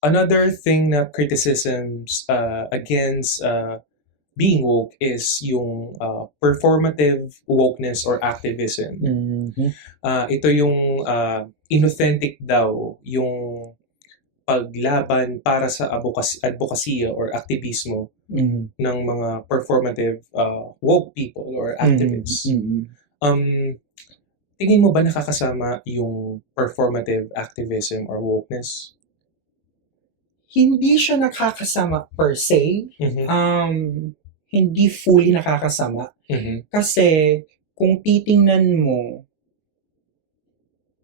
Another thing na criticisms against being woke is yung performative wokeness or activism. Mhm. Ito yung inauthentic daw yung paglaban para sa advokasya or aktivismo Mhm. ng mga performative woke people or activists. Mhm. Tingin mo ba nakakasama yung performative activism or wokeness? Hindi siya nakakasama per se. Mhm. Hindi fully nakakasama. Mhm. Kasi, kung titingnan mo,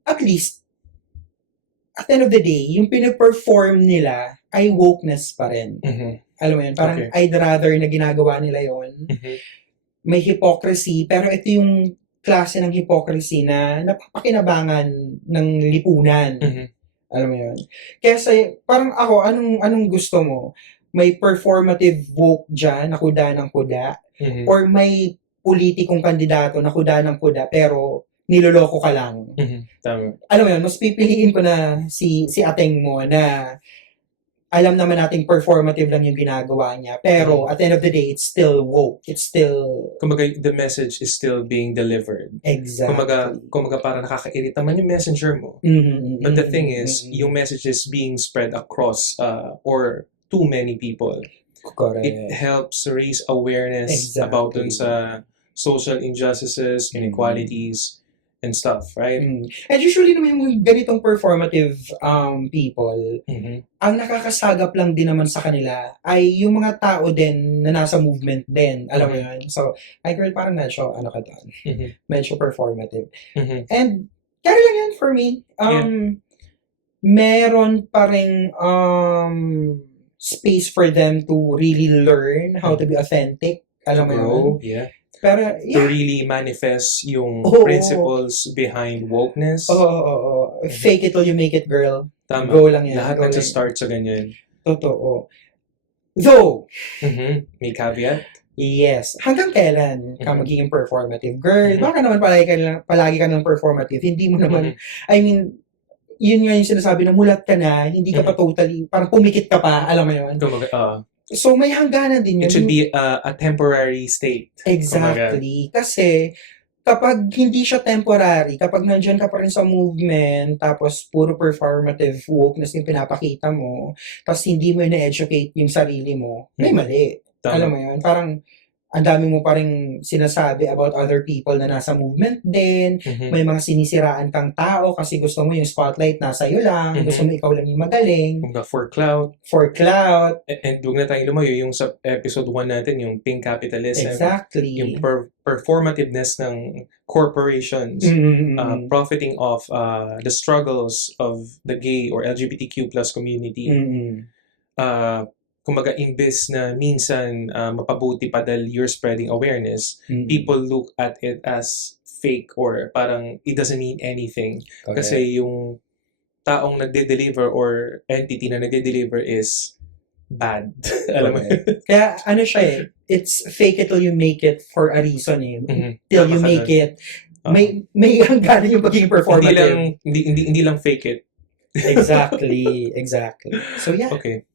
at least, at the end of the day, yung pinag-perform nila ay wokeness pa rin. Mhm. Alam mo yun? Parang Okay. I'd rather na ginagawa nila yon. Mhm. May hypocrisy, pero ito yung klase ng hypocrisy na napapakinabangan ng lipunan. Mhm. Alam mo yun? Kasi, parang ako, anong gusto mo? May performative woke dyan, na kuda ng kuda, Mhm. or may politikong kandidato na kuda ng kuda, pero niloloko ka lang. Mhm. Tama. Alam mo yun, mas pipiliin ko na si ateng mo na alam naman nating performative lang yung ginagawa niya, pero at the end of the day, it's still woke. It's still... Kumbaga, the message is still being delivered. Exactly. Kumbaga parang nakakairita man yung messenger mo. Mhm. But the thing is, yung message is being spread across or to many people. Correct. It helps raise awareness about dun sa social injustices, inequalities, and stuff, right? And usually naman yung ganitong performative people, Mhm. ang nakakasagap lang din naman sa kanila ay yung mga tao din na nasa movement din. Alam mo yun? So, ay girl, parang medyo, ano ka doon? Mhm. Medyo performative. Mhm. And, carry lang yan for me. Meron pa ring space for them to really learn how to be authentic. Alam mo yun? Yeah. Pero, To really manifest yung Oo. principles behind wokeness. Oo. Fake it till you make it, girl. Tama. Go lang yan. Lahat Go lang. nagsa-start sa ganyan. Totoo. Though, May caveat? yes. Hanggang kailan ka magiging performative? Girl, baka naman palagi ka ng performative. Hindi mo naman, I mean, yun nga yung sinasabi na mulat ka na, hindi ka pa totally, parang pumikit ka pa, alam mo yun? So, may hangganan din yun. It should be a temporary state. Exactly. Kasi, kapag hindi siya temporary, kapag nandiyan ka pa rin sa movement, tapos puro performative wokeness yung pinapakita mo, tapos hindi mo na-educate yung sarili mo, may mali. Alam mo yun? Parang, ang dami mo pa rin sinasabi about other people na nasa movement din, may mga sinisiraan kang tao kasi gusto mo yung spotlight nasa iyo lang, gusto mo ikaw lang yung magaling. For clout. And huwag na tayong lumayo yung sa episode 1 natin, yung pink capitalism. Exactly. Yung performativeness ng corporations profiting off the struggles of the gay or LGBTQ plus community. Kumbaga, imbes na minsan mapabuti pa dahil you're spreading awareness, people look at it as fake or parang it doesn't mean anything. Okay. Kasi yung taong nagde-deliver or entity na nagde-deliver is bad. Alam mo? Kaya ano siya eh, it's fake it till you make it for a reason eh. Till you make it. May hangganan yung magiging performative. Hindi lang fake it. Exactly. So yeah. Okay.